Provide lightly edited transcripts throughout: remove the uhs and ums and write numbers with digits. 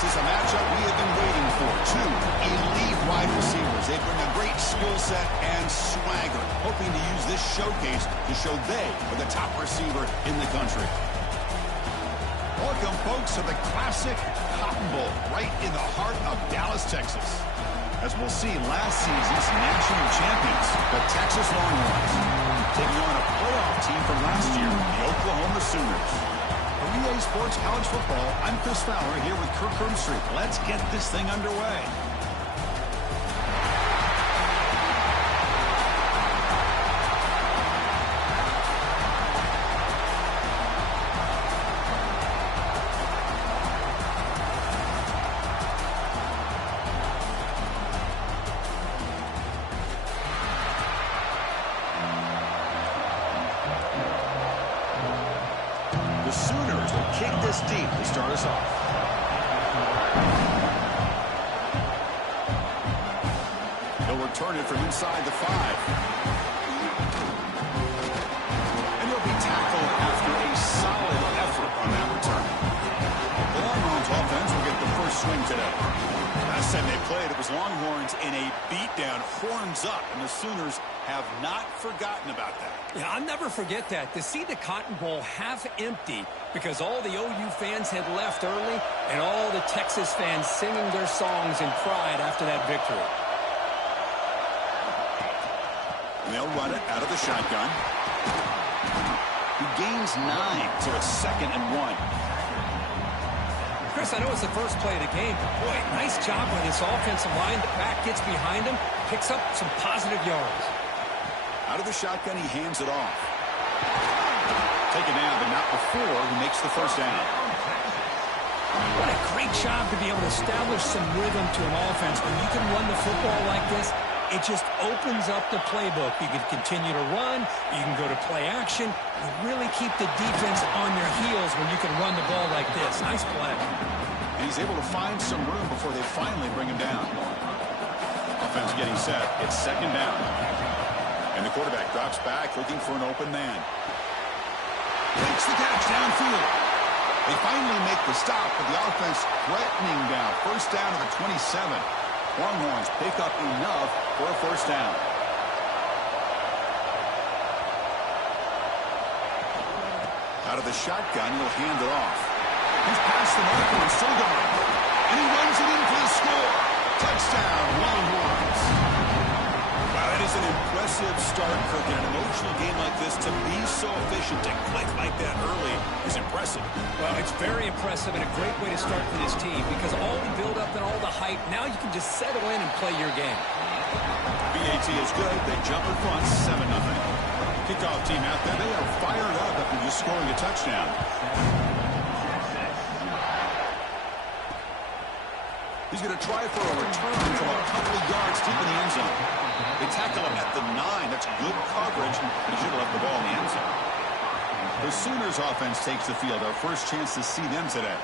This is a matchup we have been waiting for. Two elite wide receivers. They bring a great skill set and swagger, hoping to use this showcase to show they are the top receiver in the country. Welcome, folks, to the classic Cotton Bowl, right in the heart of Dallas, Texas. As we'll see, last season's national champions, the Texas Longhorns, taking on a playoff team from last year, the Oklahoma Sooners. For EA Sports College Football, I'm Chris Fowler here with Kirk Herbstreit. Let's get this thing underway. The Sooners will kick this deep to start us off. He'll return it from inside the 5. And he'll be tackled after a solid effort on that return. The Longhorns offense will get the first swing today. Last time they played, it was Longhorns in a beatdown, horns up, and the Sooners have not forgotten about that. Yeah, I'll never forget that. To see the Cotton Bowl half empty because all the OU fans had left early and all the Texas fans singing their songs in pride after that victory. And they'll run it out of the shotgun. He gains 9, so it's 2nd and 1. Chris, I know it's the first play of the game, but boy, nice job by this offensive line. The back gets behind him, picks up some positive yards. Out of the shotgun, he hands it off. Taken down, but not before he makes the first down. What a great job to be able to establish some rhythm to an offense. When you can run the football like this, it just opens up the playbook. You can continue to run. You can go to play action. You really keep the defense on your heels when you can run the ball like this. Nice play. And he's able to find some room before they finally bring him down. Offense getting set. It's 2nd down. And the quarterback drops back looking for an open man. Makes the catch downfield. They finally make the stop, but the offense threatening down. First down to the 27. Longhorns pick up enough for a first down. Out of the shotgun, he'll hand it off. He's past the marker and still going. And he runs it in for the score. Touchdown, Longhorns. Wow, that is an impressive start, Kirk. In an emotional game like this, to be so efficient, to click like that early is impressive. Well, it's very impressive and a great way to start for this team because all the build-up and all the hype, now you can just settle in and play your game. BAT is good. They jump in front, 7-0. Kickoff team out there, they are fired up after just scoring a touchdown. He's going to try for a return from a couple of yards deep in the end zone. They tackle him at the 9. That's good coverage. He should have left the ball in the end zone. The Sooners offense takes the field. Our first chance to see them today.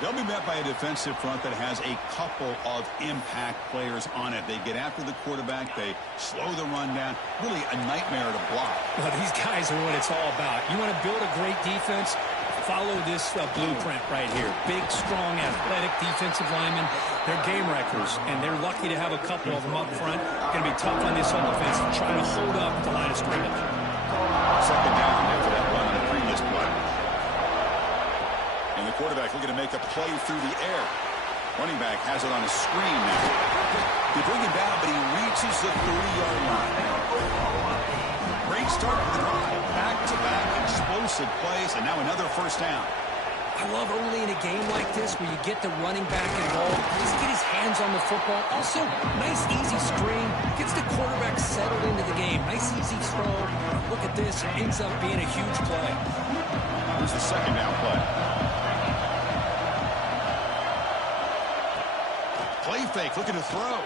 They'll be met by a defensive front that has a couple of impact players on it. They get after the quarterback. They slow the run down. Really a nightmare to block. Well, these guys are what it's all about. You want to build a great defense? Follow this blueprint right here. Big, strong, athletic defensive linemen. They're game wreckers, and they're lucky to have a couple of them up front. Going to be tough on this offense to try to hold up the line of scrimmage. 2nd down after that run on the previous play. And the quarterback looking to make a play through the air. Running back has it on a screen now. They bring him down, but he reaches the 30-yard line. Great start to the drive. Back-to-back explosive plays, and now another first down. I love early in a game like this where you get the running back involved. Just get his hands on the football. Also, nice, easy screen. Gets the quarterback settled into the game. Nice, easy throw. Look at this. Ends up being a huge play. Here's the 2nd down play. Play fake, looking to throw.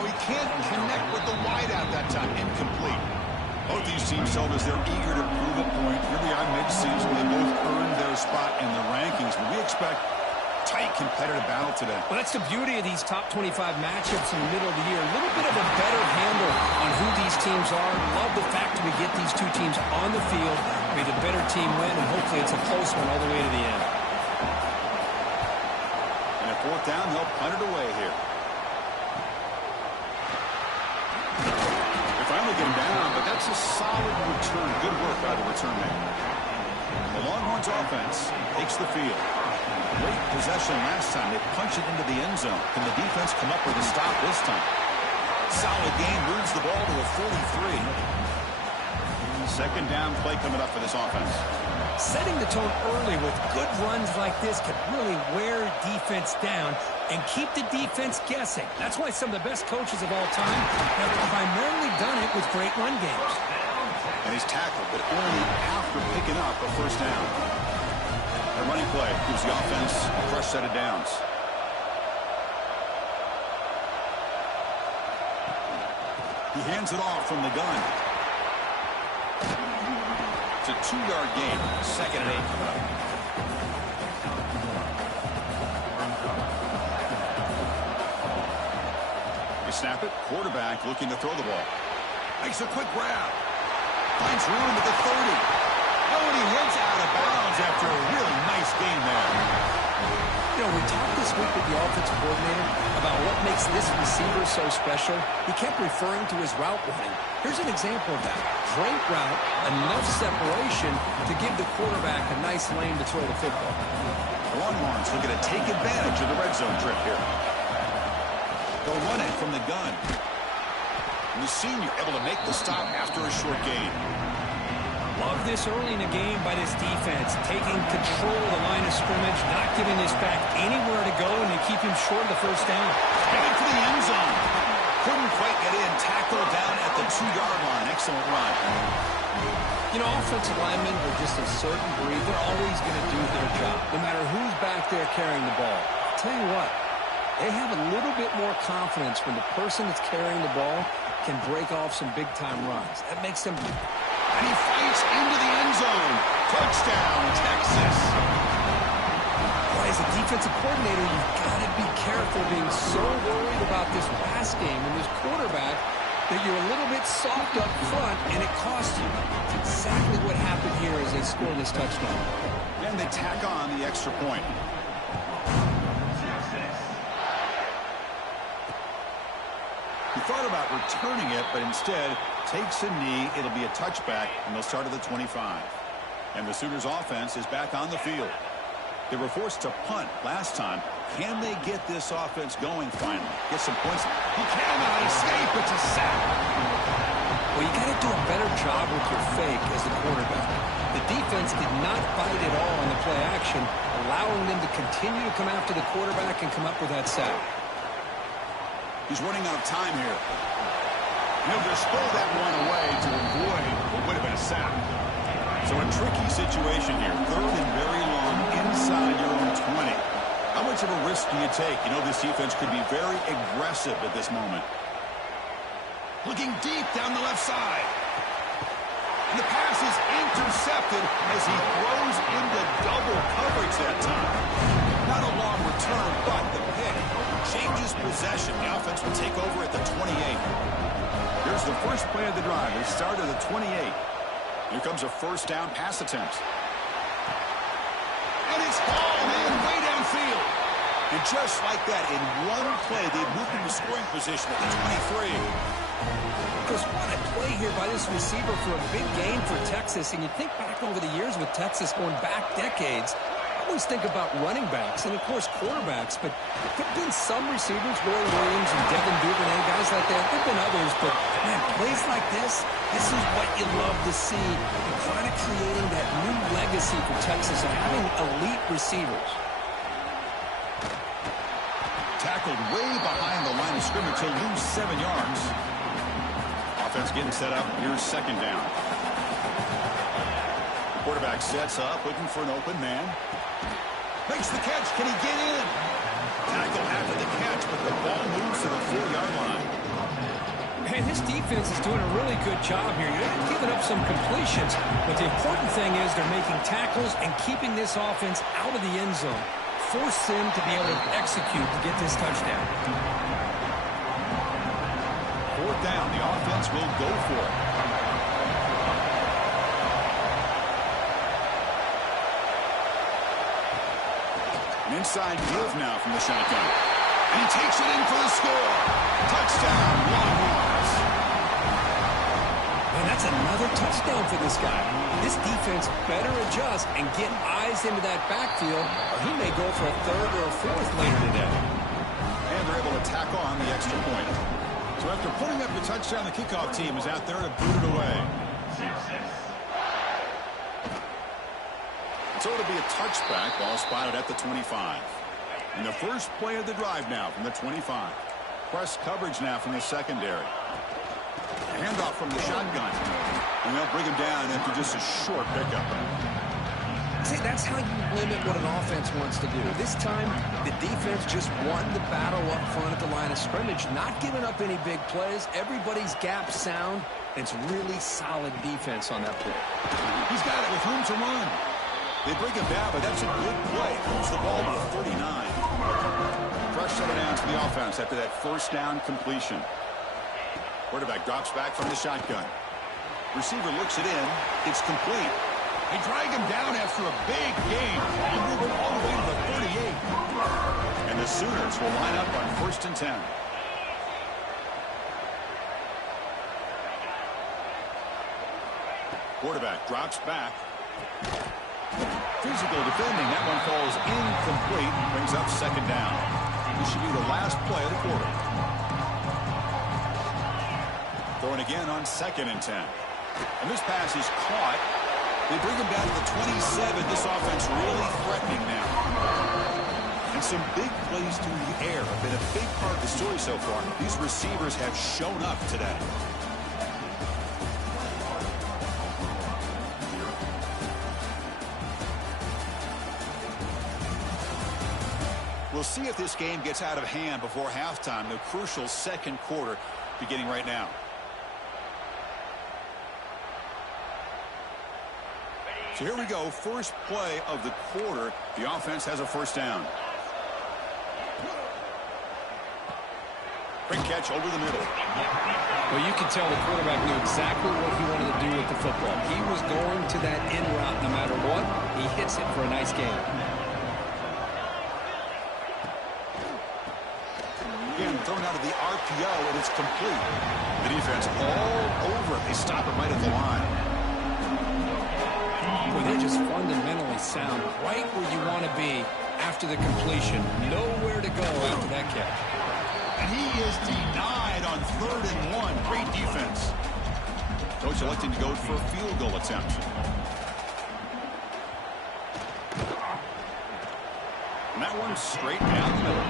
Oh, he can't connect with the wideout that time. Incomplete. Both these teams told us they're eager to prove a point. Here we are mid-season. They both earned their spot in the rankings, but we expect tight competitive battle today. Well, that's the beauty of these top 25 matchups in the middle of the year. A little bit of a better handle on who these teams are. Love the fact that we get these two teams on the field. May the better team win, and hopefully it's a close one all the way to the end. fourth down, he'll punt it away here. They finally get him down, but that's a solid return. Good work by the return man. The Longhorns offense takes the field. Great possession last time. They punch it into the end zone. Can the defense come up with a stop this time? Solid game, moves the ball to a 43. Second down play coming up for this offense. Setting the tone early with good runs like this can really wear defense down and keep the defense guessing. That's why some of the best coaches of all time have primarily done it with great run games. And he's tackled, but only after picking up a first down. A running play gives the offense a fresh set of downs. He hands it off from the gun. It's a 2-yard gain. Second and 8 coming up. They snap it. Quarterback looking to throw the ball. Makes a quick grab. Finds room at the 30. Oh, and he heads out of bounds after a really nice game there. You know, we talked this week with the offensive coordinator about what makes this receiver so special. He kept referring to his route running. Here's an example of that. Great route, enough separation to give the quarterback a nice lane to throw the football. The Longhorns looking to take advantage of the red zone trip here. They'll run it from the gun. And the senior able to make the stop after a short gain. Love this early in the game by this defense, taking control of the line of scrimmage, not giving this back anywhere to go, and they keep him short of the first down. Headed for the end zone. Couldn't quite get in. Tackle down at the 2-yard line. Excellent run. You know, offensive linemen are just a certain breed. They're always going to do their job, no matter who's back there carrying the ball. I'll tell you what, they have a little bit more confidence when the person that's carrying the ball can break off some big-time runs. That makes them... And he fights into the end zone. Touchdown, Texas. Boy, as a defensive coordinator, you've got to be careful being so worried about this pass game and this quarterback that you're a little bit soft up front, and it costs you. It's exactly what happened here as they score this touchdown. And they tack on the extra point. He thought about returning it, but instead takes a knee. It'll be a touchback, and they'll start at the 25. And the Sooners offense is back on the field. They were forced to punt last time. Can they get this offense going finally? Get some points. He cannot escape. It's a sack. Well, you got to do a better job with your fake as the quarterback. The defense did not bite at all on the play action, allowing them to continue to come after the quarterback and come up with that sack. He's running out of time here. He'll just throw that one away to avoid what would have been a sack. So a tricky situation here. Third and very long inside your own 20. How much of a risk do you take? You know this defense could be very aggressive at this moment. Looking deep down the left side. And the pass is intercepted as he throws into double coverage that time. Not a long return, but the pick changes possession. The offense will take over at the 28. Here's the first play of the drive. They start at the 28. Here comes a first down pass attempt. And it's hauled in way downfield. And just like that, in one play, they moved into scoring position at the 23. Because what a play here by this receiver for a big gain for Texas. And you think back over the years with Texas going back decades, I always think about running backs and, of course, quarterbacks. But there have been some receivers, Roy Williams and Devin Duvernay, guys like that. There have been others, but, man, plays like this is what you love to see. And kind of creating that new legacy for Texas of having elite receivers. Tackled way behind the line of scrimmage. He'll lose 7 yards. Offense getting set up. Here's second down. The quarterback sets up, looking for an open man. Makes the catch. Can he get in? Tackle after the catch, but the ball moves to the 4-yard line. Man, this defense is doing a really good job here. You're not giving up some completions, but the important thing is they're making tackles and keeping this offense out of the end zone. Force them to be able to execute to get this touchdown. Fourth down, the offense will go for it. An inside give now from the shotgun. And he takes it in for the score. Touchdown, Longhorns. And that's another touchdown for this guy. This defense better adjust and get eyes into that backfield, or he may go for a third or a fourth later today. And they're able to tack on the extra point. So after putting up the touchdown, the kickoff team is out there to boot it away. So it'll be a touchback. Ball spotted at the 25. And the first play of the drive now from the 25. Press coverage now from the secondary. Handoff from the shotgun. And they'll bring him down after just a short pickup. See, that's how you limit what an offense wants to do. This time, the defense just won the battle up front at the line of scrimmage, not giving up any big plays. Everybody's gap sound. It's really solid defense on that play. He's got it with room to run. They bring him down, but that's a good play. Moves the ball to the 39. Fresh set of downs for the offense after that first down completion. Quarterback drops back from the shotgun. Receiver looks it in. It's complete. They drag him down after a big game. Ball moving all the way to the 38. And the Sooners will line up on 1st and 10. Quarterback drops back. Physical defending. That one falls incomplete. Brings up 2nd down. This should be the last play of the quarter. Throwing again on 2nd and 10. And this pass is caught. They bring him down to the 27. This offense really threatening now. And some big plays through the air have been a big part of the story so far. These receivers have shown up today. We'll see if this game gets out of hand before halftime. The crucial 2nd quarter beginning right now. So here we go. First play of the quarter. The offense has a 1st down. Quick catch over the middle. Well, you can tell the quarterback knew exactly what he wanted to do with the football. He was going to that in route no matter what. He hits it for a nice gain. Again, thrown out of the RPO, and it's complete. The defense all over it. They stop it right at the line. Well, they're just fundamentally sound right where you want to be after the completion. Nowhere to go after that catch. And he is denied on 3rd and 1. Great defense. Coach electing to go for a field goal attempt. And that one's straight down the middle.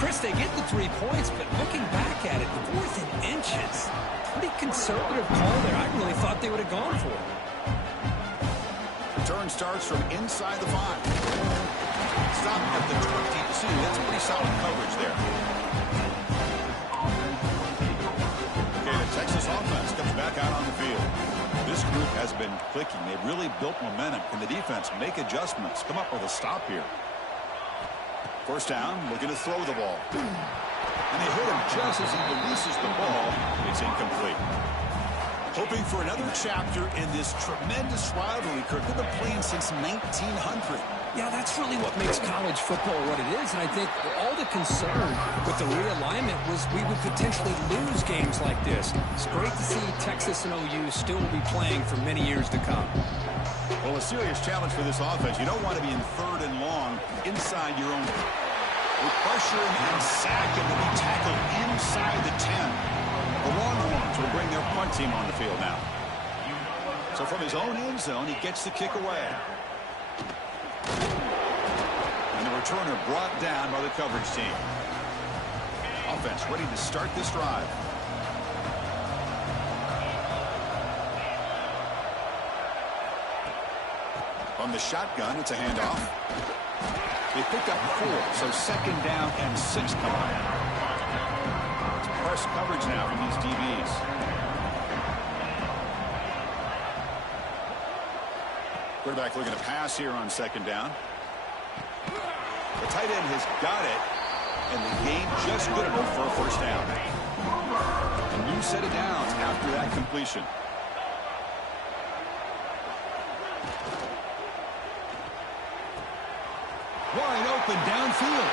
Chris, they get the 3 points, but looking back at it, 4th and inches. Pretty conservative call there. I really thought they would have gone for it. Return starts from inside the 5. Stop at the 22. That's pretty solid coverage there. Okay, the Texas offense comes back out on the field. This group has been clicking. They've really built momentum. Can the defense make adjustments? Come up with a stop here. 1st down, looking to throw the ball. And they hit him just as he releases the ball. It's incomplete. Hoping for another chapter in this tremendous rivalry. Kirk, they've been playing since 1900. Yeah, that's really what makes college football what it is. And I think all the concern with the realignment was we would potentially lose games like this. It's great to see Texas and OU still be playing for many years to come. Well, a serious challenge for this offense. You don't want to be in 3rd and long inside your own. With pressure and sack and to be tackled inside the 10. The Longhorns will bring their punt team on the field now. So from his own end zone, he gets the kick away. And the returner brought down by the coverage team. Offense ready to start this drive. On the shotgun, it's a handoff. They picked up 4, so 2nd down and 6 coming up. It's press coverage now from these DBs. Quarterback looking to pass here on 2nd down. The tight end has got it, and the game just good enough for a 1st down. A new set of downs after that completion. Wide open downfield.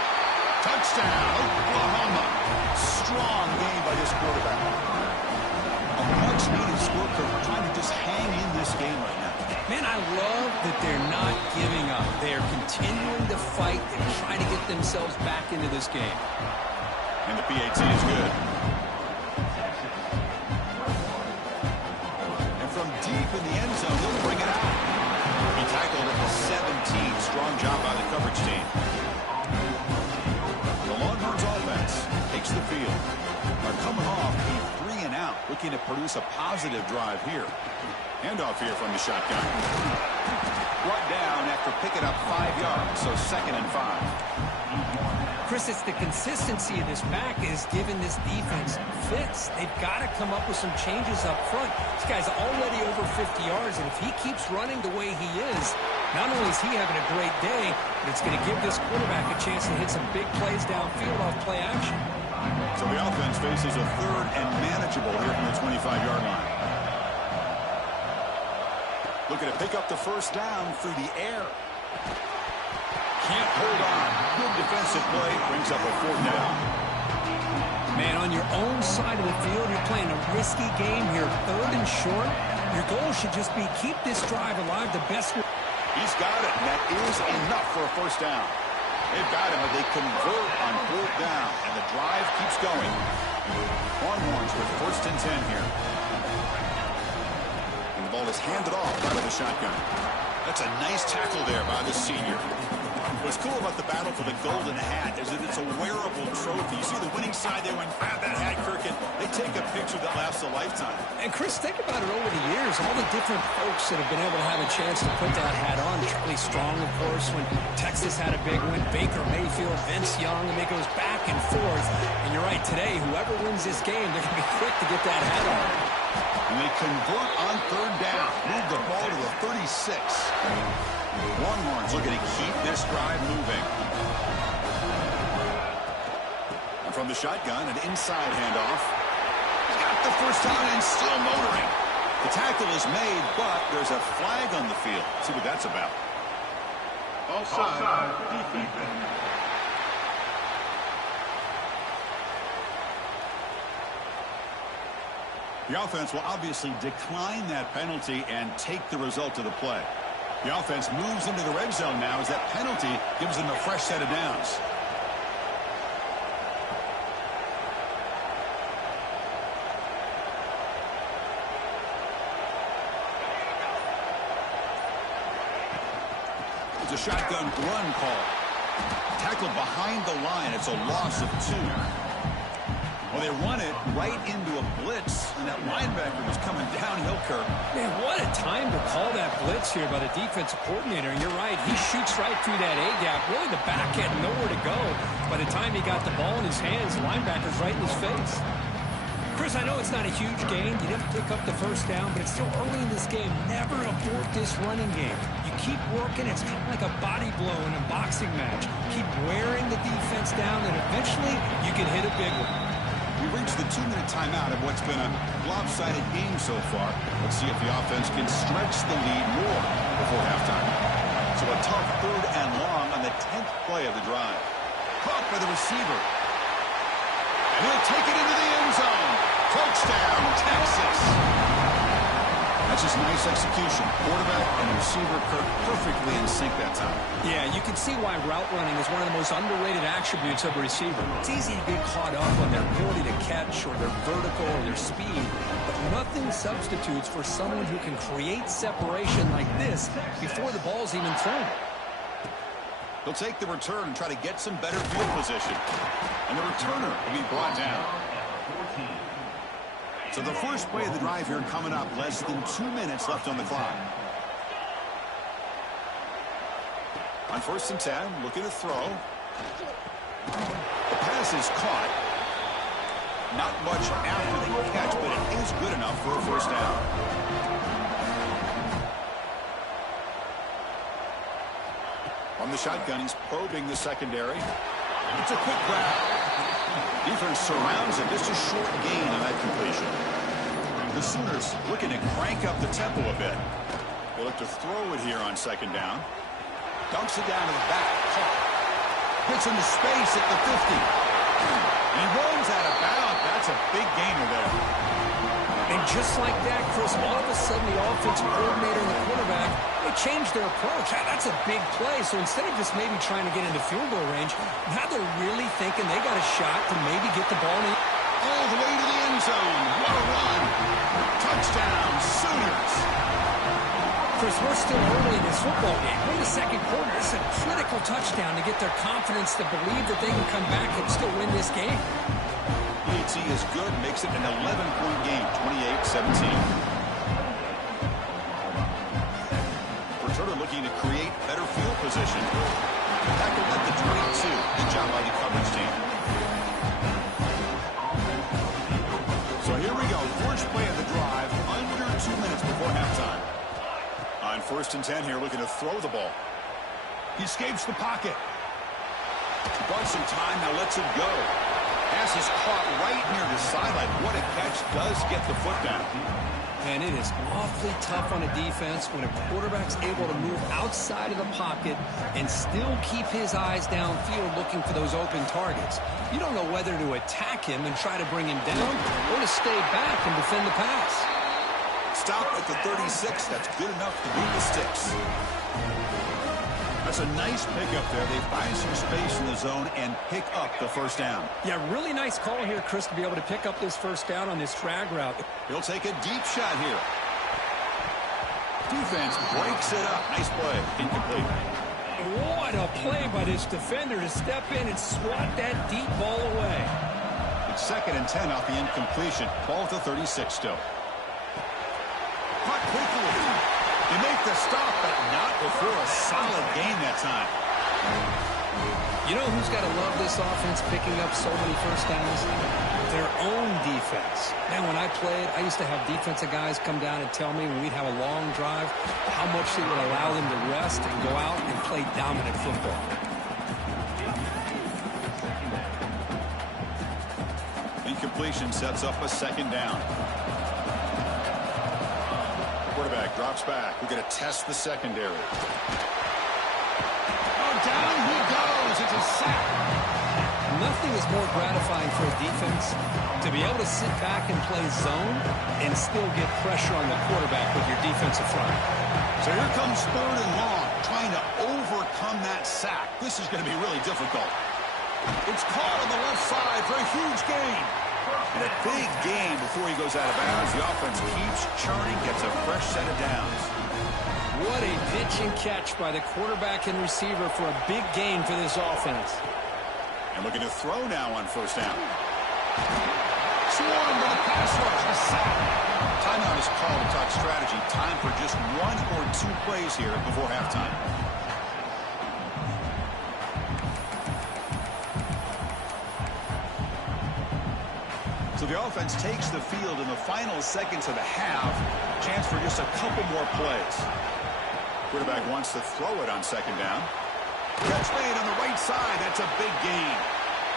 Touchdown, Oklahoma. Strong game by this quarterback. A much-needed score for trying to just hang in this game right now. Man, I love that they're not giving up. They are continuing to fight and try to get themselves back into this game. And the PAT is good. And from deep in the end zone, he'll bring it out. He tackled at the 17. Strong job by the coverage team. The Longhorns offense takes the field. Are coming off a 3-and-out, looking to produce a positive drive here. Handoff here from the shotgun. Brought down after picking up 5 yards, so 2nd and 5. Chris, it's the consistency of this back is giving this defense fits. They've got to come up with some changes up front. This guy's already over 50 yards, and if he keeps running the way he is, not only is he having a great day, but it's going to give this quarterback a chance to hit some big plays downfield off play action. So the offense faces a 3rd and manageable here from the 25-yard line. Looking to pick up the first down through the air. Can't hold on. Good defensive play. Brings up a 4th down. Man, on your own side of the field, you're playing a risky game here. 3rd and short. Your goal should just be keep this drive alive the best. He's got it, and that is enough for a first down. They've got him, but they convert on 4th down, and the drive keeps going. Longhorns with 1st and 10 here. And the ball is handed off out of the shotgun. That's a nice tackle there by the senior. What's cool about the battle for the golden hat is that it's a wearable trophy. You see the winning side there when grab that hat, Kirk, and they take a picture that lasts a lifetime. And Chris, think about it over the years, all the different folks that have been able to have a chance to put that hat on. Charlie Strong, of course, when Texas had a big win. Baker Mayfield, Vince Young, and it goes back and forth. And you're right, today, whoever wins this game, they're going to be quick to get that hat on. And they convert on 3rd down. Move the ball to the 36. Longhorns looking to keep this drive moving. And from the shotgun, an inside handoff. He's got the first down and still motoring. The tackle is made, but there's a flag on the field. Let's see what that's about. Offside. Defense. The offense will obviously decline that penalty and take the result of the play. The offense moves into the red zone now as that penalty gives them a fresh set of downs. It's a shotgun run call. Tackled behind the line. It's a loss of 2. Well, they run it right into a blitz, and that linebacker was coming downhill, Kirk. Man, what a time to call that blitz here by the defensive coordinator. And you're right, he shoots right through that A-gap. Really, the back had nowhere to go. By the time he got the ball in his hands, the linebacker's right in his face. Chris, I know it's not a huge gain. You didn't pick up the first down, but it's still early in this game. Never abort this running game. You keep working. It's kind of like a body blow in a boxing match. Keep wearing the defense down, and eventually you can hit a big one. We reached the 2-minute timeout of what's been a lopsided game so far. Let's see if the offense can stretch the lead more before halftime. So a tough 3rd and long on the 10th play of the drive. Caught by the receiver. And he'll take it into the end zone. Touchdown, Texas. That's just nice execution. Quarterback and receiver perfectly in sync that time. Yeah, you can see why route running is one of the most underrated attributes of a receiver. It's easy to get caught up on their ability to catch or their vertical or their speed, but nothing substitutes for someone who can create separation like this before the ball's even thrown. They'll take the return and try to get some better field position. And the returner will be brought down. So the first play of the drive here coming up. Less than 2 minutes left on the clock. On 1st and 10, looking to throw. The pass is caught. Not much after the catch, but it is good enough for a first down. On the shotgun, he's probing the secondary. It's a quick grab. Defense surrounds it. Just a short gain on that completion. The Sooners looking to crank up the tempo a bit. They look to throw it here on 2nd down. Dumps it down to the back. Caught. Gets into space at the 50. He runs out of bounds. That's a big gainer there. And just like that, Chris, all of a sudden the offensive coordinator and the quarterback, they changed their approach. That's a big play. So instead of just maybe trying to get into field goal range, now they're really thinking they got a shot to maybe get the ball in. All the way to the end zone. What a run. Touchdown, Sooners. Chris, we're still early in this football game. We're in the second quarter. This is a critical touchdown to get their confidence to believe that they can come back and still win this game. PAT is good, makes it an 11-point game, 28-17. Returner looking to create better field position. Tackled at the 22. Good job by the coverage team. So here we go. First play of the drive, under 2 minutes before halftime. On 1st and 10 here, looking to throw the ball. He escapes the pocket. Bought some time, now lets it go. Pass is caught right near the sideline. What a catch, does get the foot down. And it is awfully tough on a defense when a quarterback's able to move outside of the pocket and still keep his eyes downfield looking for those open targets. You don't know whether to attack him and try to bring him down or to stay back and defend the pass. Stop at the 36. That's good enough to beat the sticks. That's a nice pickup there. They find some space in the zone and pick up the first down. Yeah, really nice call here, Chris, to be able to pick up this first down on this drag route. He'll take a deep shot here. Defense breaks it up. Nice play. Incomplete. What a play by this defender to step in and swat that deep ball away. It's 2nd and 10 off the incompletion. Ball at the 36 still. Caught quickly. They make the stop, but not before a solid game that time. You know who's got to love this offense picking up so many first downs? Their own defense. Man, when I played, I used to have defensive guys come down and tell me when we'd have a long drive how much it would allow them to rest and go out and play dominant football. Incompletion sets up a 2nd down. Quarterback drops back. We're going to test the secondary. Oh, down he goes. It's a sack. Nothing is more gratifying for a defense to be able to sit back and play zone and still get pressure on the quarterback with your defensive front. So here comes 3rd and long, trying to overcome that sack. This is going to be really difficult. It's caught on the left side for a huge gain. And a big gain before he goes out of bounds. The offense keeps churning, gets a fresh set of downs. What a pitch and catch by the quarterback and receiver for a big gain for this offense. And looking to throw now on 1st down. Swarmed by the pass rush. A sack. Timeout is called to talk strategy. Time for just 1 or 2 plays here before halftime. So the offense takes the field in the final seconds of the half. Chance for just a couple more plays. Quarterback wants to throw it on 2nd down. Catch made on the right side. That's a big gain.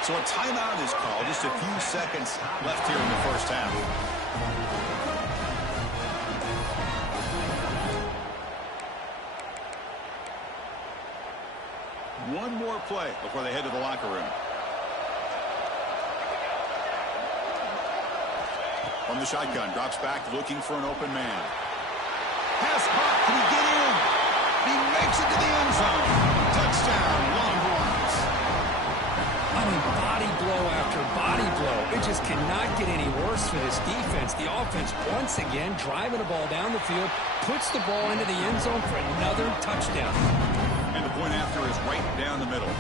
So a timeout is called. Just a few seconds left here in the first half. One more play before they head to the locker room. From the shotgun, drops back, looking for an open man. Pass caught. Can he get in? He makes it to the end zone. Touchdown, Longhorns. I mean, body blow after body blow. It just cannot get any worse for this defense. The offense, once again, driving the ball down the field, puts the ball into the end zone for another touchdown. And the point after is right down the middle.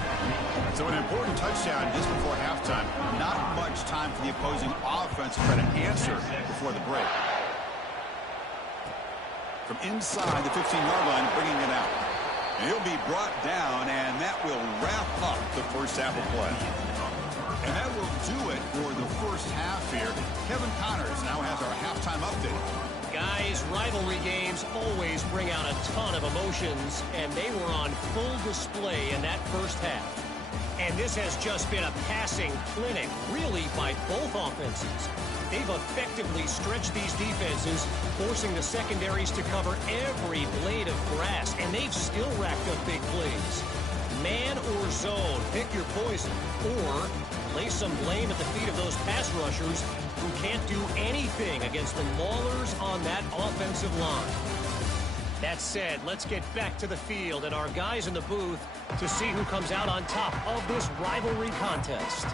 So an important touchdown just before halftime. Not much time for the opposing offense to try to answer before the break. From inside the 15-yard line, bringing it out. And he'll be brought down, and that will wrap up the first half of play. And that will do it for the first half here. Kevin Connors now has our halftime update. Guys, rivalry games always bring out a ton of emotions, and they were on full display in that first half. And this has just been a passing clinic, really, by both offenses. They've effectively stretched these defenses, forcing the secondaries to cover every blade of grass, and they've still racked up big plays. Man or zone. Pick your poison. Or lay some blame at the feet of those pass rushers who can't do anything against the maulers on that offensive line. That said, let's get back to the field and our guys in the booth to see who comes out on top of this rivalry contest.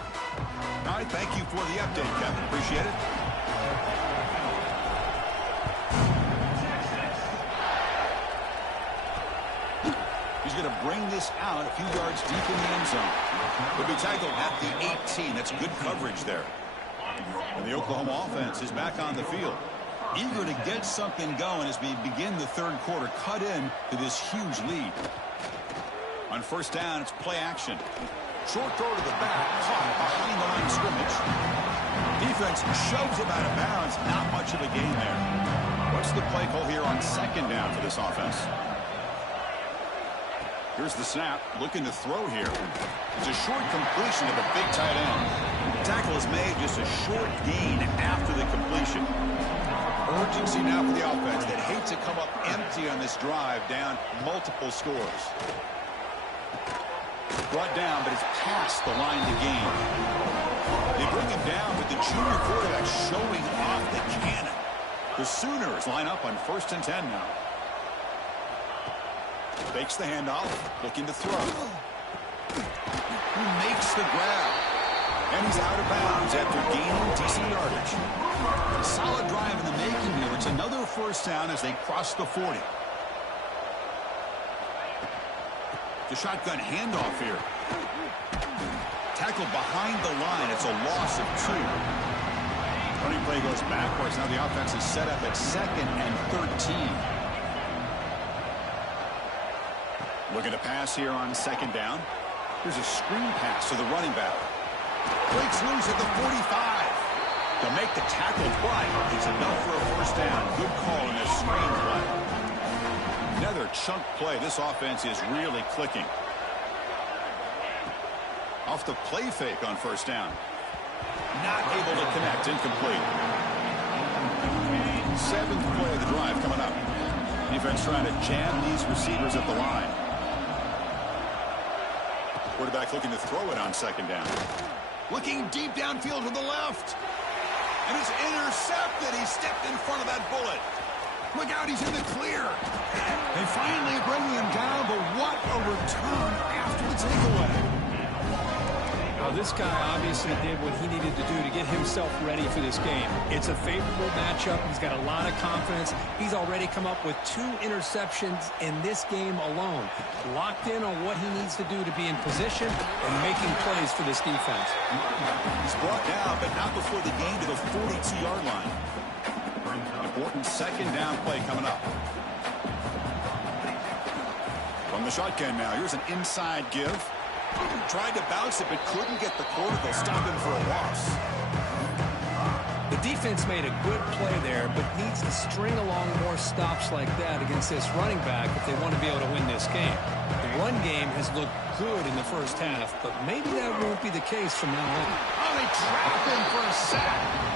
All right, thank you for the update, Kevin. Appreciate it. He's going to bring this out a few yards deep in the end zone. He'll be tackled at the 18. That's good coverage there. And the Oklahoma offense is back on the field, eager to get something going as we begin the third quarter, cut in to this huge lead. On first down, it's play action. Short throw to the back, caught behind the line of scrimmage. Defense shoves him out of bounds. Not much of a gain there. What's the play call here on second down for this offense? Here's the snap, looking to throw here. It's a short completion to the big tight end. The tackle is made, just a short gain after the completion. Urgency now for the offense that hate to come up empty on this drive, down multiple scores. Brought down, but it's past the line to gain. They bring him down with the junior quarterback showing off the cannon. The Sooners line up on 1st and 10 now. Fakes the handoff, looking to throw. He makes the grab. And he's out of bounds after gaining decent yardage. A solid drive in the making here. It's another first down as they cross the 40. The shotgun handoff here. Tackled behind the line. It's a loss of 2. Running play goes backwards. Now the offense is set up at 2nd and 13. Looking to pass here on second down. Here's a screen pass to the running back. Breaks loose at the 45. To make the tackle play. It's enough for a first down. Good call in this screen play. Another chunk play. This offense is really clicking. Off the play fake on first down. Not able to connect. Incomplete. 7th play of the drive coming up. Defense trying to jam these receivers at the line. Quarterback looking to throw it on second down. Looking deep downfield to the left. And it's intercepted. He stepped in front of that bullet. Look out, he's in the clear. They finally bring him down, but what a return after the takeaway. Well, this guy obviously did what he needed to do to get himself ready for this game. It's a favorable matchup. He's got a lot of confidence. He's already come up with 2 interceptions in this game alone. Locked in on what he needs to do to be in position and making plays for this defense. He's brought down, but not before the gain to the 42-yard line. Important second down play coming up. From the shotgun now, here's an inside give. Tried to bounce it, but couldn't get the quarter. They'll stop him for a loss. The defense made a good play there, but needs to string along more stops like that against this running back if they want to be able to win this game. The run game has looked good in the first half, but maybe that won't be the case from now on. Oh, they trapped him for a sack.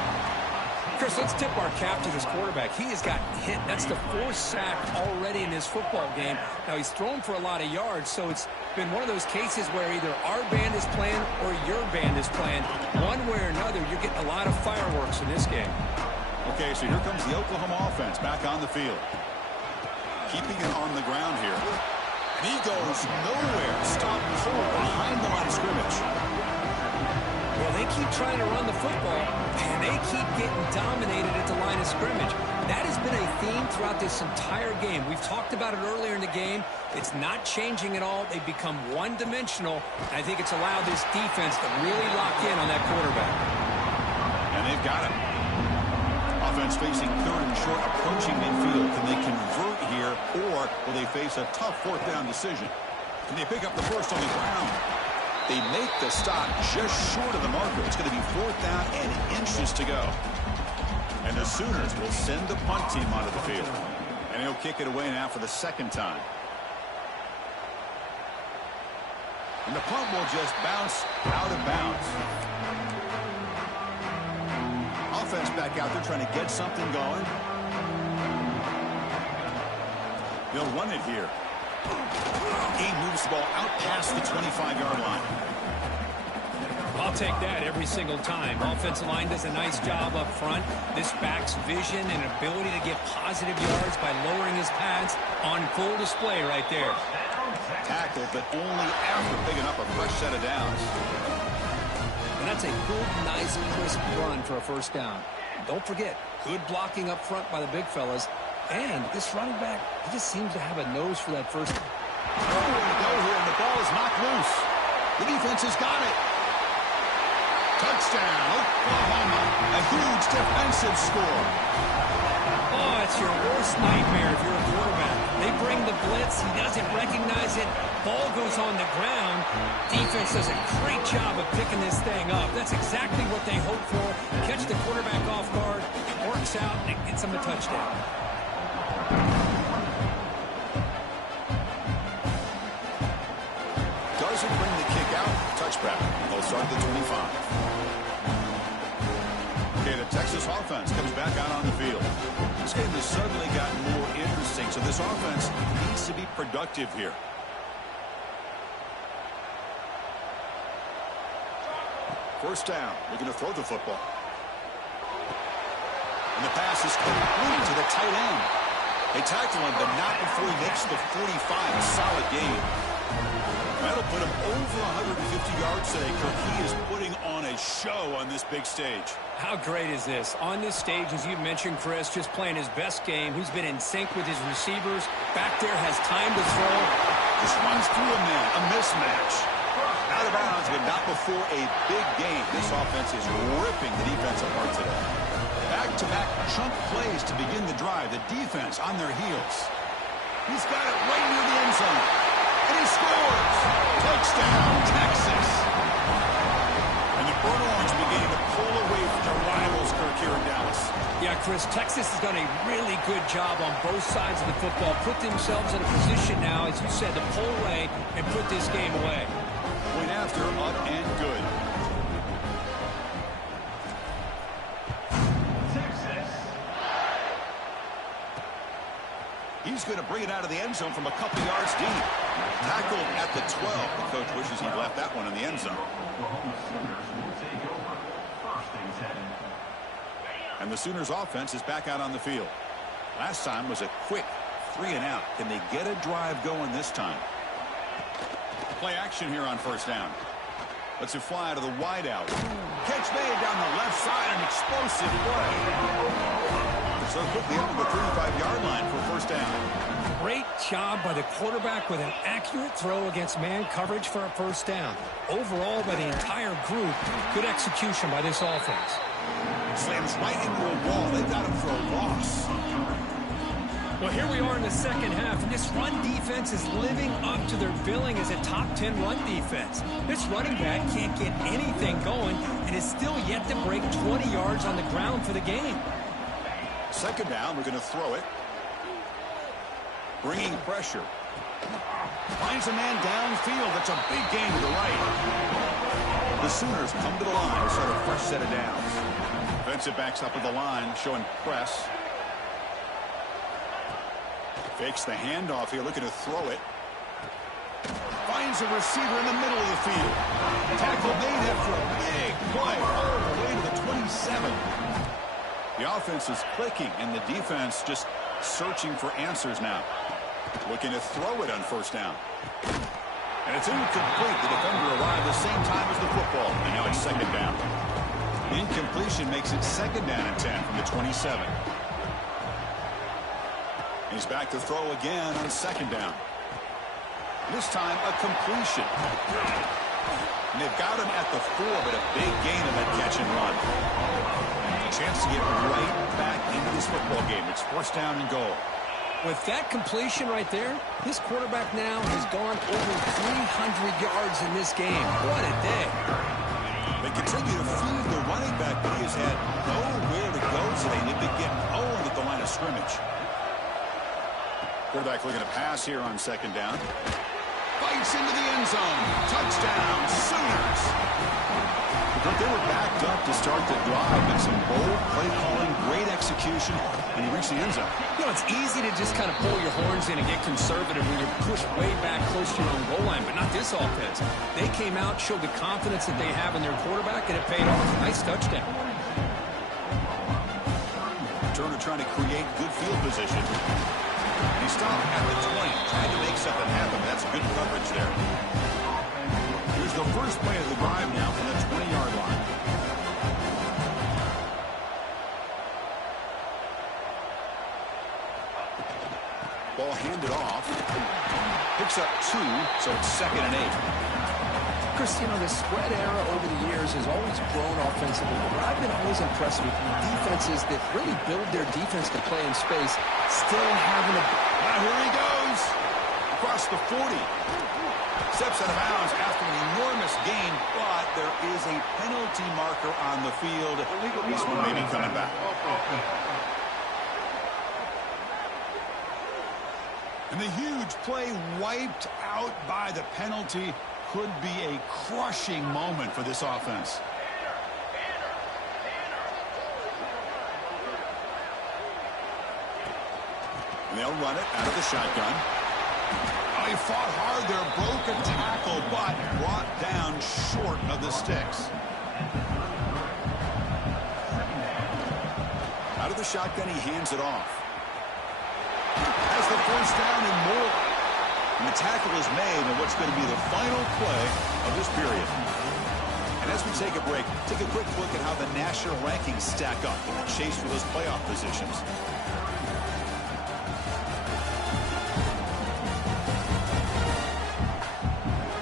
Chris, let's tip our cap to this quarterback. He has gotten hit. That's the 4th sack already in this football game. Now, he's thrown for a lot of yards, so it's been one of those cases where either our band is playing or your band is playing. One way or another, you're getting a lot of fireworks in this game. Okay, so here comes the Oklahoma offense back on the field. Keeping it on the ground here. And he goes nowhere. Stopped cold behind the line of scrimmage. Well, they keep trying to run the football, and they keep getting dominated at the line of scrimmage. That has been a theme throughout this entire game. We've talked about it earlier in the game. It's not changing at all. They've become one-dimensional. I think it's allowed this defense to really lock in on that quarterback. And they've got him. Offense facing 3rd and short, approaching midfield. Can they convert here, or will they face a tough 4th down decision? Can they pick up the first on the ground? They make the stop just short of the marker. It's going to be 4th down and inches to go. And the Sooners will send the punt team onto the field. And he'll kick it away now for the 2nd time. And the punt will just bounce out of bounds. Offense back out there trying to get something going. They'll run it here. He moves the ball out past the 25-yard line. I'll take that every single time. Offensive line does a nice job up front. This back's vision and ability to get positive yards by lowering his pads on full display right there. Tackled, but only after picking up a fresh set of downs. And that's a good, nice, crisp run for a first down. Don't forget, good blocking up front by the big fellas. And this running back, he just seems to have a nose for that first. Nowhere to go here, and the ball is knocked loose. The defense has got it. Touchdown, Oklahoma. A huge defensive score. Oh, it's your worst nightmare if you're a quarterback. They bring the blitz. He doesn't recognize it. Ball goes on the ground. Defense does a great job of picking this thing up. That's exactly what they hope for. Catch the quarterback off guard. It works out, and it gets them a touchdown. Doesn't bring the kick out. Touchback. They'll start at the 25. Okay, the Texas offense comes back out on the field. This game has suddenly gotten more interesting, so this offense needs to be productive here. First down, looking to throw the football. And the pass is complete to the tight end. They tackle him, but not before he makes the 45. A solid game. That'll put him over 150 yards today. Kirk, he is putting on a show on this big stage. How great is this? On this stage, as you mentioned, Chris, just playing his best game. He's been in sync with his receivers. Back there, has time to throw. Just runs through a man. A mismatch. Out of bounds, but not before a big game. This offense is ripping the defense apart today. Back-to-back chunk plays to begin the drive. The defense on their heels. He's got it right near the end zone. And he scores! Touchdown, Texas! And the Burnt Orange beginning to pull away from their rivals, Kirk, here in Dallas. Yeah, Chris, Texas has done a really good job on both sides of the football. Put themselves in a position now, as you said, to pull away and put this game away. Point after, up and good. He's going to bring it out of the end zone from a couple yards deep. Tackled at the 12. The coach wishes he'd left that one in the end zone. And the Sooners offense is back out on the field. Last time was a quick 3-and-out. Can they get a drive going this time? Play action here on first down. Lets it fly to the wideout. Catch made down the left side. An explosive play. So quickly up to the 35-yard line for first down. Great job by the quarterback with an accurate throw against man coverage for a first down. Overall, by the entire group, good execution by this offense. Slams right into a wall. They've got him for a loss. Well, here we are in the second half, and this run defense is living up to their billing as a top 10 run defense. This running back can't get anything going and is still yet to break 20 yards on the ground for the game. Second down, we're going to throw it. Bringing pressure. Finds a man downfield. That's a big gain to the right. The Sooners come to the line to start a fresh set of downs. Defensive backs up at the line, showing press. Fakes the handoff here, looking to throw it. Finds a receiver in the middle of the field. Tackle made after a big play all the way to the 27. The offense is clicking, and the defense just searching for answers now. Looking to throw it on first down. And it's incomplete. The defender arrived the same time as the football, and now it's second down. Incompletion makes it second down and 10 from the 27. He's back to throw again on second down. This time, a completion. And they've got him at the 4, but a big gain on that catch and run. A chance to get right back into this football game. It's first down and goal. With that completion right there, this quarterback now has gone over 300 yards in this game. What a day. They continue to feed the running back, but he has had nowhere to go today. They've been getting Owen at the line of scrimmage. Quarterback looking to pass here on second down. Bites into the end zone. Touchdown, Sooners. The But they were backed up to start the drive, and some bold play calling, great execution, and he reached the end zone. You know, it's easy to just kind of pull your horns in and get conservative when you're pushed way back close to your own goal line, but not this offense. They came out, showed the confidence that they have in their quarterback, and it paid off. Nice touchdown. Turner trying to create good field position. And he stopped at the 20, trying to make something happen. That's good coverage there. Here's the first play of the drive now from the 20-yard line. Ball handed off. Picks up 2, so it's 2nd and 8. Chris, you know, the spread era over the years has always grown offensively, but I've been always impressed with defenses that really build their defense to play in space, still having a... Here he goes. Across the 40. Steps out of bounds after an enormous gain, but there is a penalty marker on the field. This one may be coming back. And the huge play wiped out by the penalty could be a crushing moment for this offense. And they'll run it out of the shotgun. Oh, he fought hard there, broke a tackle, but brought down short of the sticks. Out of the shotgun, he hands it off. Has the first down and more. And the tackle is made in what's going to be the final play of this period. And as we take a break, take a quick look at how the national rankings stack up in the chase for those playoff positions.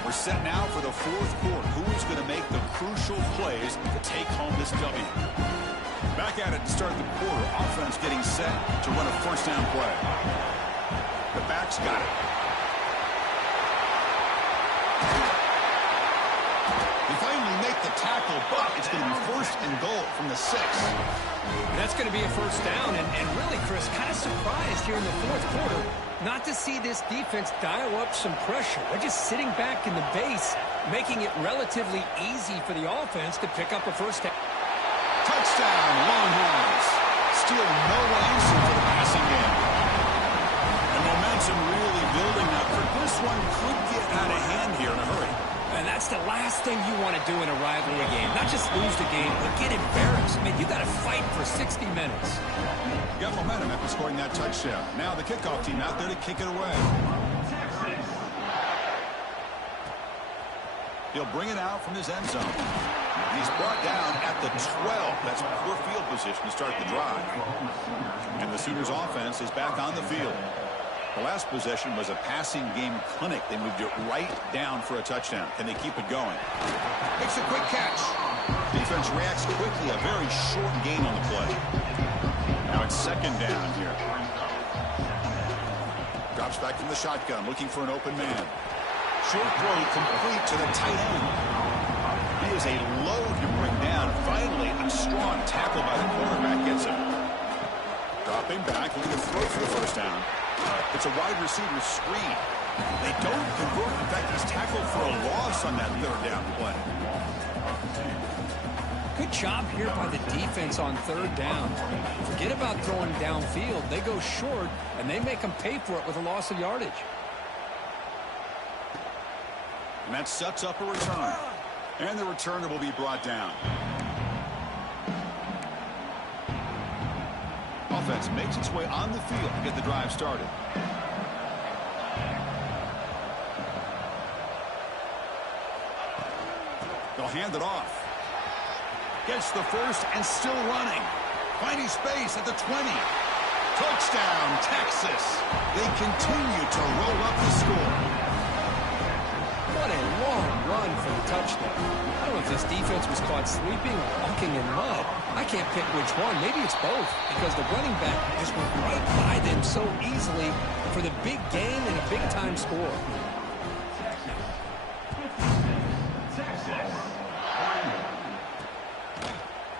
We're set now for the fourth quarter. Who is going to make the crucial plays to take home this W? Back at it to start the quarter. Offense getting set to run a first down play. The back's got it. They finally make the tackle, but it's going to be first and goal from the 6. That's going to be a first down, and really, Chris, kind of surprised here in the fourth quarter not to see this defense dial up some pressure. They're just sitting back in the base, making it relatively easy for the offense to pick up a first down. Touchdown, Longhorns. Still no answer for the passing game. And momentum really building now. This one could get out of hand here in a hurry. And that's the last thing you want to do in a rivalry game. Not just lose the game, but get embarrassed. I mean, you got to fight for 60 minutes. Got momentum after scoring that touchdown. Now the kickoff team out there to kick it away. He'll bring it out from his end zone. He's brought down at the 12. That's poor field position to start the drive. And the Sooners offense is back on the field. The last possession was a passing game clinic. They moved it right down for a touchdown. Can they keep it going? Makes a quick catch. Defense reacts quickly. A very short gain on the play. Now it's second down here. Drops back from the shotgun, looking for an open man. Short throw complete to the tight end. He is a load to bring down. Finally, a strong tackle by the quarterback gets him. Dropping back, looking to throw for the first down. It's a wide receiver screen. They don't convert. In fact, he's tackled for a loss on that third down play. Good job here by the defense on third down. Forget about throwing downfield. They go short, and they make them pay for it with a loss of yardage. And that sets up a return. And the returner will be brought down. Offense makes its way on the field to get the drive started. They'll hand it off. Gets the first and still running. Finding space at the 20. Touchdown, Texas. They continue to roll up the score. What a long run for the touchdown. I don't know if this defense was caught sleeping or walking in mud. I can't pick which one. Maybe it's both, because the running back just went right by them so easily for the big gain and a big-time score.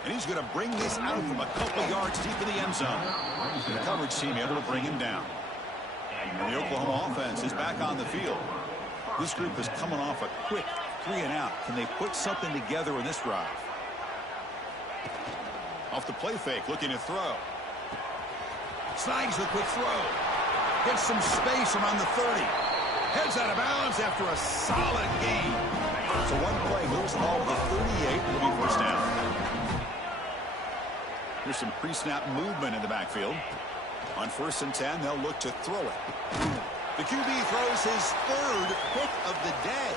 And he's going to bring this out from a couple of yards deep in the end zone. The coverage team able to bring him down. And the Oklahoma offense is back on the field. This group is coming off a quick 3-and-out. Can they put something together in this drive? Off the play fake, looking to throw. Snags the quick throw. Gets some space around the 30. Heads out of bounds after a solid gain. So one play moves the ball to the 38. It'll be first down. Here's some pre-snap movement in the backfield. On 1st and 10, they'll look to throw it. The QB throws his 3rd pick of the day.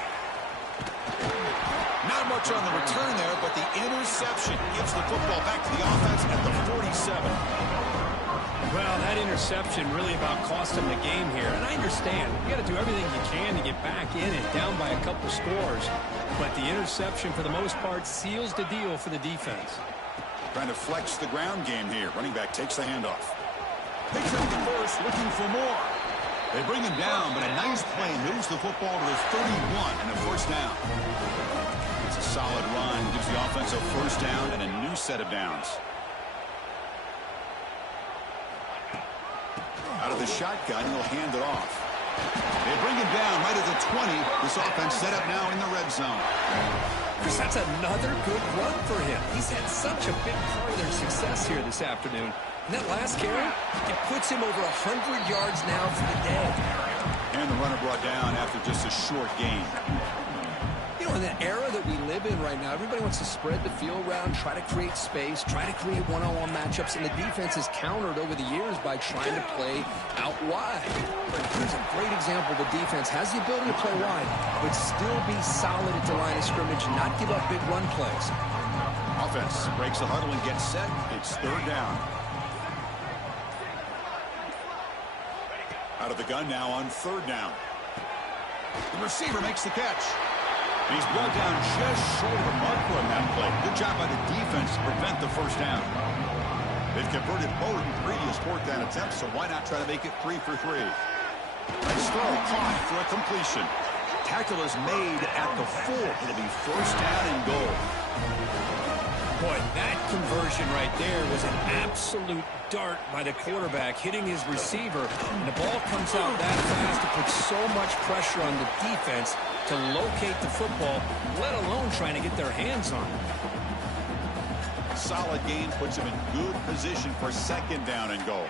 Not much on the return there, but the interception gives the football back to the offense at the 47. Well, that interception really about cost them the game here. And I understand. You got to do everything you can to get back in it, down by a couple scores. But the interception, for the most part, seals the deal for the defense. Trying to flex the ground game here. Running back takes the handoff. Picks up the first, looking for more. They bring him down, but a nice play moves the football to the 31 and a first down. It's a solid run. Gives the offense a first down and a new set of downs. Out of the shotgun, he'll hand it off. They bring him down right at the 20. This offense set up now in the red zone. Chris, that's another good run for him. He's had such a big part of their success here this afternoon. And that last carry, it puts him over 100 yards now for the day. And the runner brought down after just a short gain. You know, in the era that we live in right now, everybody wants to spread the field around, try to create space, try to create one-on-one matchups, and the defense has countered over the years by trying to play out wide. Here's a great example. The defense has the ability to play wide, but still be solid at the line of scrimmage and not give up big run plays. Offense breaks the huddle and gets set. It's 3rd down. Out of the gun now on 3rd down. The receiver makes the catch. And he's brought down just short of the marker on that play. Good job by the defense to prevent the first down. They've converted both in previous 4th down attempts, so why not try to make it 3 for 3? Nice throw, caught for a completion. Tackle is made at the 4. It'll be first down and goal. Boy, that conversion right there was an absolute dart by the quarterback, hitting his receiver. And the ball comes out that fast to put so much pressure on the defense to locate the football, let alone trying to get their hands on it. Solid gain puts him in good position for 2nd down and goal.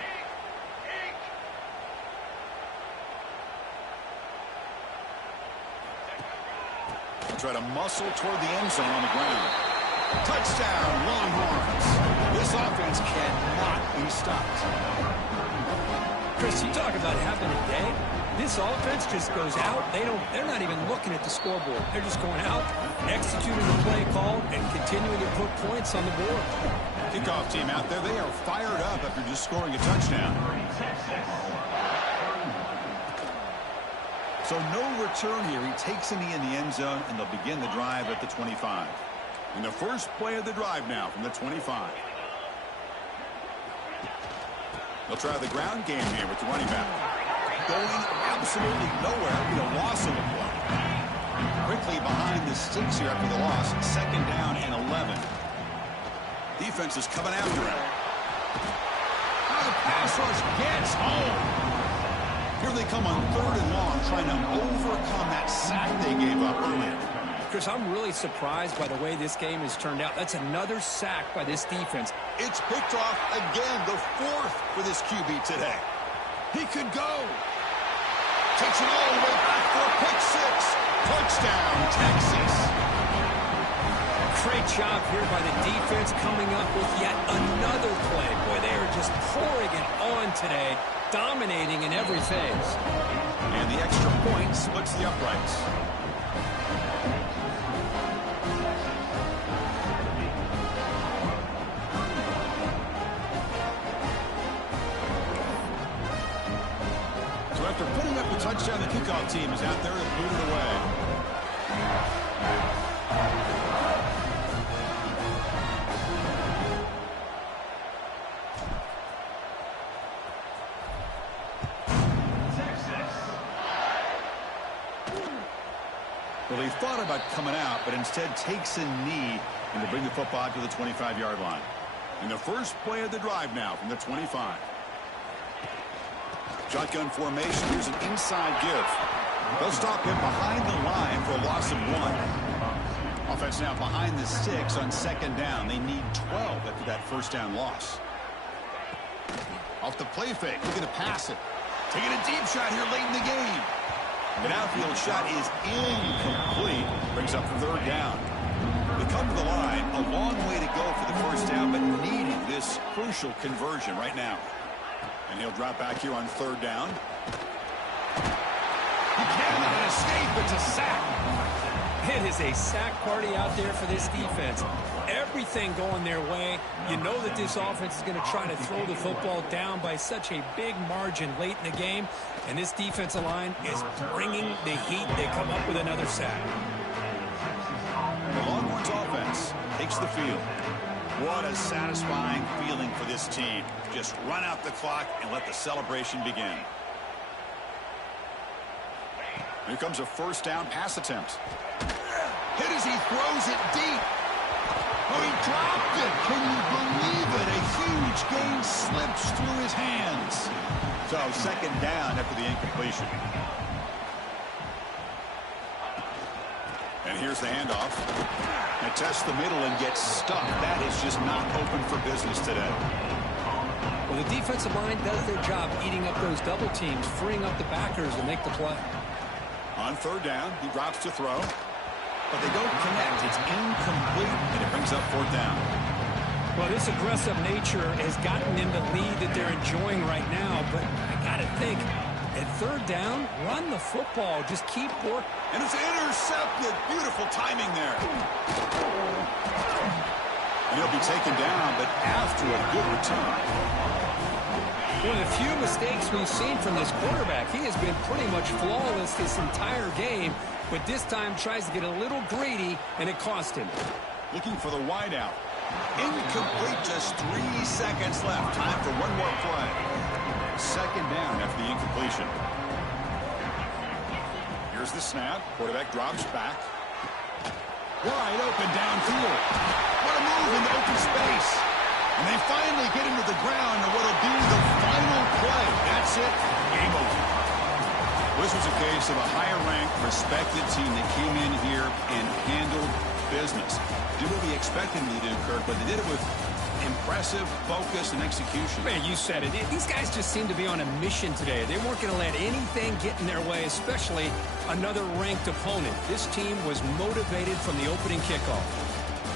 Try to muscle toward the end zone on the ground. Touchdown, Longhorns. This offense cannot be stopped. Chris, you talk about having a day. This offense just goes out. They're not even looking at the scoreboard. They're just going out, executing the play call, and continuing to put points on the board. Kickoff team out there, they are fired up after just scoring a touchdown. So no return here. He takes a knee in the end zone, and they'll begin the drive at the 25. In the first play of the drive now from the 25. They'll try the ground game here with the running back. Going absolutely nowhere. Be a loss of a play. Quickly behind the sticks here after the loss. 2nd down and 11. Defense is coming after him. Now the pass rush gets home. Here they come on 3rd and long, trying to overcome that sack they gave up earlier. Chris, I'm really surprised by the way this game has turned out. That's another sack by this defense. It's picked off again, the 4th for this QB today. He could go. Takes it all the way back for a pick 6. Touchdown, Texas. Great job here by the defense coming up with yet another play. Boy, they are just pouring it on today, dominating in every phase. And the extra point splits the uprights. So after putting up the touchdown, the kickoff team is out there to boot it away. Well, he thought about coming out, but instead takes a knee and to bring the football to the 25-yard line. In the first play of the drive now from the 25. Shotgun formation. Here's an inside give. They'll stop him behind the line for a loss of 1. Offense now behind the 6 on second down. They need 12 after that first down loss. Off the play fake, looking to pass it. Taking a deep shot here late in the game. An outfield shot is incomplete. Brings up third down. They come to the line, a long way to go for the first down, but needing this crucial conversion right now. And he'll drop back here on third down. He cannot escape. It's a sack. It is a sack party out there for this defense. Everything going their way. You know that this offense is going to try to throw the football down by such a big margin late in the game. And this defensive line is bringing the heat. They come up with another sack. The Longhorns offense takes the field. What a satisfying feeling for this team. Just run out the clock and let the celebration begin. Here comes a first down pass attempt. Hit as he throws it deep. Oh, he dropped it. Can you believe it? A huge gain slips through his hands. So second down after the incompletion. And here's the handoff. And tests the middle and gets stuck. That is just not open for business today. Well, the defensive line does their job eating up those double teams, freeing up the backers to make the play. On third down, he drops to throw. But they don't connect. It's incomplete, and it brings up fourth down. Well, this aggressive nature has gotten them the lead that they're enjoying right now. But I got to think, at third down, run the football. Just keep working. And it's intercepted. Beautiful timing there. And he'll be taken down, but after a good return. One of the few mistakes we've seen from this quarterback. He has been pretty much flawless this entire game, but this time tries to get a little greedy, and it cost him. Looking for the wideout. Incomplete, just 3 seconds left. Time for one more play. Second down after the incompletion. Here's the snap. Quarterback drops back. Wide open downfield. What a move into open space. And they finally get him to the ground and what'll be the final play. That's it. Game over. This was a case of a higher-ranked, respected team that came in here and handled business. Did what we expected them to do, Kirk, but they did it with impressive focus and execution. Man, you said it. These guys just seem to be on a mission today. They weren't going to let anything get in their way, especially another ranked opponent. This team was motivated from the opening kickoff.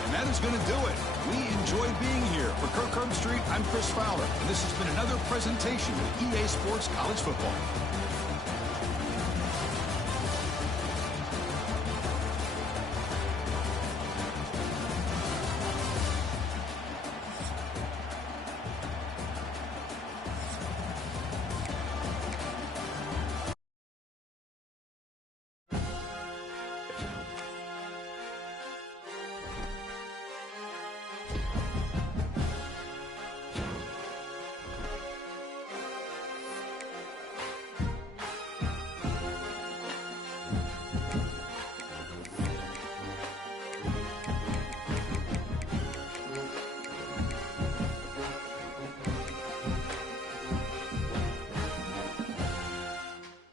And that is going to do it. We enjoy being here. For Kirk Herbstreit, I'm Chris Fowler, and this has been another presentation of EA Sports College Football.